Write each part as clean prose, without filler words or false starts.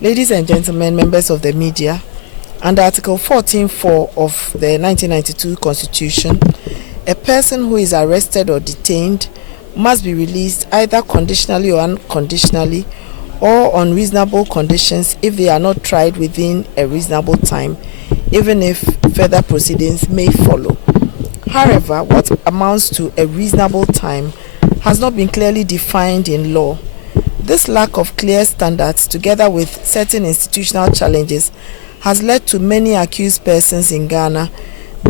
Ladies and gentlemen, members of the media, under Article 14(4) of the 1992 Constitution, a person who is arrested or detained must be released either conditionally or unconditionally or on reasonable conditions if they are not tried within a reasonable time, even if further proceedings may follow. However, what amounts to a reasonable time has not been clearly defined in law. This lack of clear standards, together with certain institutional challenges, has led to many accused persons in Ghana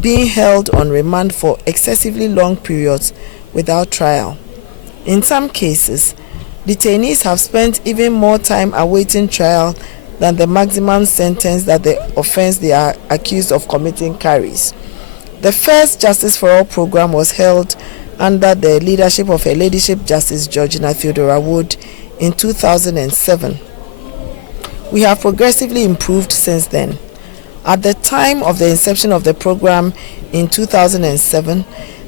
being held on remand for excessively long periods without trial. In some cases, detainees have spent even more time awaiting trial than the maximum sentence that the offense they are accused of committing carries. The first Justice for All program was held under the leadership of Her Ladyship Justice Georgina Theodora Wood in 2007. We have progressively improved since then. At the time of the inception of the program in 2007,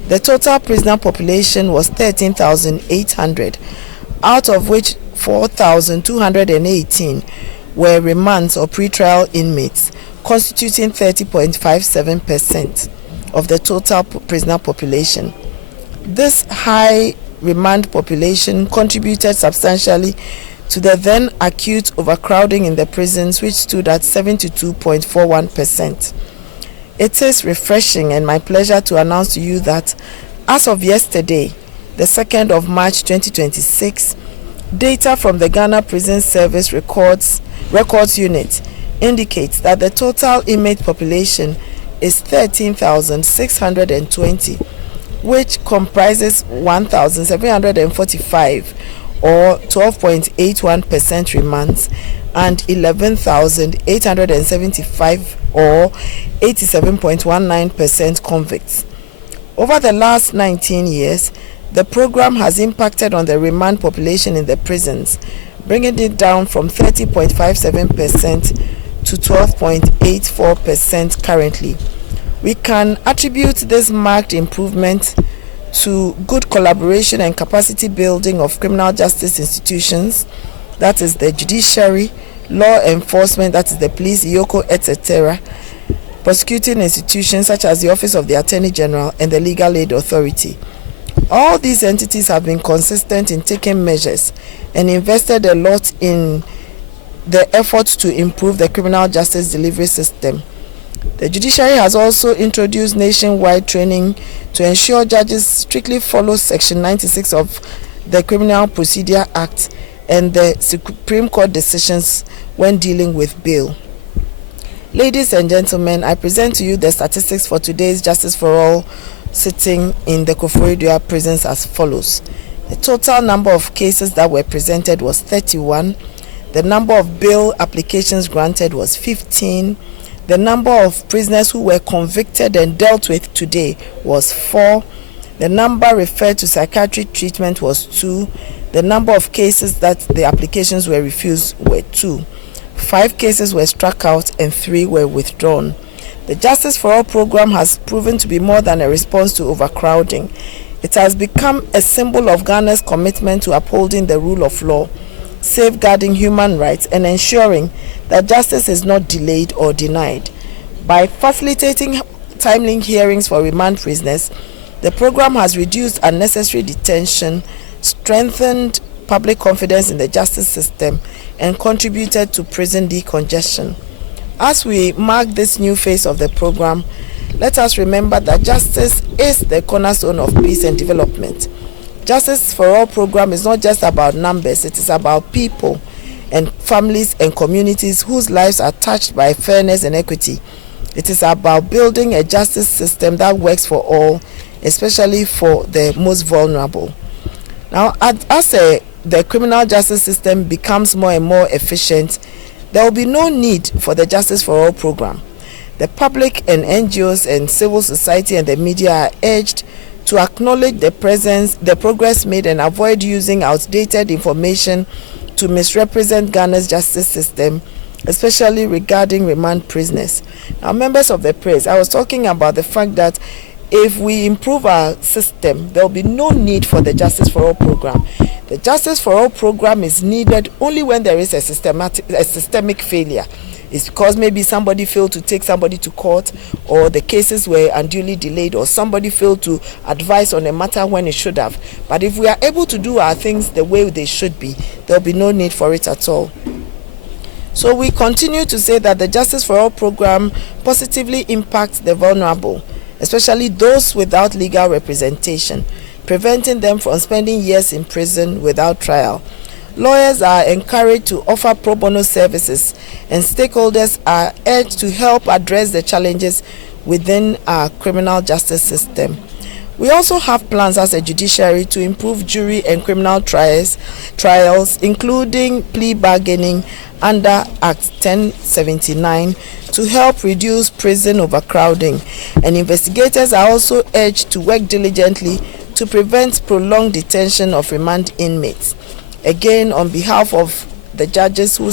the total prisoner population was 13,800, out of which 4,218 were remands or pretrial inmates, constituting 30.57% of the total prisoner population. This high remand population contributed substantially to the then acute overcrowding in the prisons, which stood at 72.41%. It is refreshing and my pleasure to announce to you that as of yesterday, the 2nd of March 2026, data from the Ghana Prison Service Records Unit indicates that the total inmate population is 13,620, which comprises 1,745 or 12.81% remands and 11,875 or 87.19% convicts. Over the last 19 years, the program has impacted on the remand population in the prisons, bringing it down from 30.57% to 12.84% currently. We can attribute this marked improvement to good collaboration and capacity building of criminal justice institutions, that is the judiciary, law enforcement, that is the police, IOCO, etc., prosecuting institutions such as the Office of the Attorney General and the Legal Aid Authority. All these entities have been consistent in taking measures and invested a lot in the efforts to improve the criminal justice delivery system. The judiciary has also introduced nationwide training to ensure judges strictly follow Section 96 of the Criminal Procedure Act and the Supreme Court decisions when dealing with bail. Ladies and gentlemen, I present to you the statistics for today's Justice for All sitting in the Koforidua Prisons as follows. The total number of cases that were presented was 31. The number of bail applications granted was 15. The number of prisoners who were convicted and dealt with today was 4. The number referred to psychiatric treatment was 2. The number of cases that the applications were refused were 2. 5 cases were struck out and 3 were withdrawn. The Justice for All program has proven to be more than a response to overcrowding. It has become a symbol of Ghana's commitment to upholding the rule of law, safeguarding human rights, and ensuring that justice is not delayed or denied. By facilitating timely hearings for remand prisoners, the program has reduced unnecessary detention, strengthened public confidence in the justice system, and contributed to prison decongestion. As we mark this new phase of the program, let us remember that justice is the cornerstone of peace and development. Justice for All program is not just about numbers, it is about people and families and communities whose lives are touched by fairness and equity. It is about building a justice system that works for all, especially for the most vulnerable. Now, as the criminal justice system becomes more and more efficient, there will be no need for the Justice for All program. The public and NGOs and civil society and the media are urged to acknowledge the progress made and avoid using outdated information to misrepresent Ghana's justice system, especially regarding remand prisoners. Now, members of the press, I was talking about the fact that if we improve our system, there will be no need for the Justice for All program. The Justice for All program is needed only when there is a systemic failure. It's because maybe somebody failed to take somebody to court, or the cases were unduly delayed, or somebody failed to advise on a matter when it should have. But if we are able to do our things the way they should be, there will be no need for it at all. So we continue to say that the Justice for All program positively impacts the vulnerable, especially those without legal representation, preventing them from spending years in prison without trial. Lawyers are encouraged to offer pro bono services, and stakeholders are urged to help address the challenges within our criminal justice system. We also have plans as a judiciary to improve jury and criminal trials, including plea bargaining under Act 1079, to help reduce prison overcrowding. And investigators are also urged to work diligently to prevent prolonged detention of remand inmates. Again, on behalf of the judges who